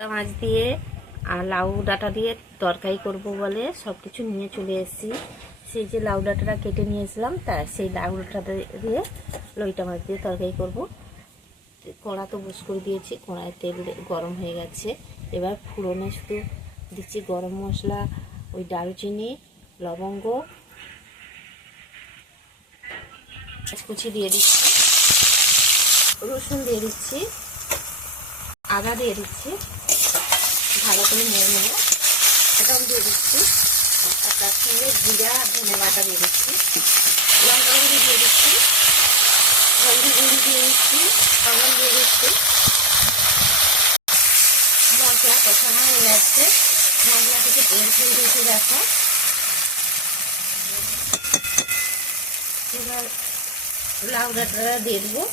মাছ দিয়ে আর লাউ ডাঁটা দিয়ে তরকারি করব বলে সব কিছু নিয়ে চলে এসেছি। সেই যে লাউ ডাঁটাটা কেটে নিয়েছিলাম, তা সেই লাউ ডাঁটা দিয়ে লইটা মাছ দিয়ে তরকারি করব। কড়া তো বুস করে দিয়েছি, কড়ায় তেল গরম হয়ে গেছে। এবার ফোড়নে শুধু দিচ্ছি গরম মশলা, ওই দারুচিনি, লবঙ্গ, কুচি দিয়ে দিচ্ছি, রসুন দিয়ে দিচ্ছি, আদা দিয়ে দিচ্ছি, ভালো করে নেড়ে নেব। এটাও দিয়ে দিচ্ছি, আর তার সঙ্গে জিরা ধনে বাটা দিয়ে দিচ্ছি, লঙ্কা গুঁড়ি দিয়ে দিচ্ছি, হলদি গুঁড়ি দিয়ে দিচ্ছি, লবণ দিয়ে দিচ্ছি। মশলা কষানো হয়ে যাচ্ছে, মশলা থেকে তেল ফেল দিয়েছি দেখো। এবার লাউ ডাঁটাটা দিয়ে দেবো,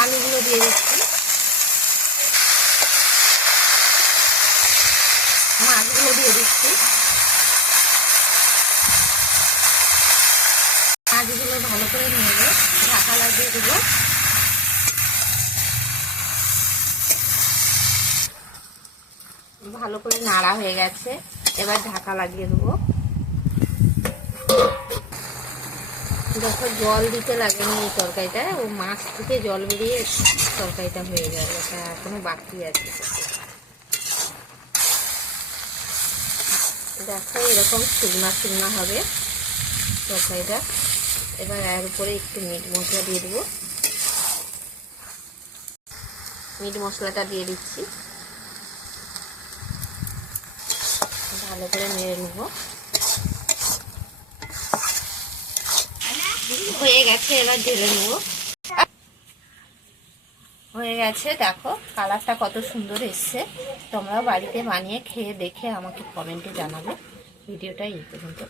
আলুগুলো দিয়ে দিচ্ছি, মাছগুলো দিয়ে দিচ্ছি, মাছগুলো ভালো করে নেড়ে ঢাকা লাগিয়ে দেবো। ভালো করে নাড়া হয়ে গেছে, এবার ঢাকা লাগিয়ে দেবো। দেখো জল দিতে লাগেনি এই তরকারিটা, ও মাছ থেকে জল বেরিয়ে তরকারিটা হয়ে যাবে, এটা এখনো বাকি আছে। দেখো এরকম শুকনা শুকনা হবে তরকারিটা। এবার এর উপরে একটু মিট মশলা দিয়ে দেবো, মিট মশলাটা দিয়ে দিচ্ছি, ভালো করে নেড়ে নেবো। হয়ে গেছে, এবার ঢেলে নেব। হয়ে গেছে, দেখো কালারটা কত সুন্দর এসছে। তোমরাও বাড়িতে বানিয়ে খেয়ে দেখে আমাকে কমেন্টে জানাবে। ভিডিওটা এই পর্যন্ত।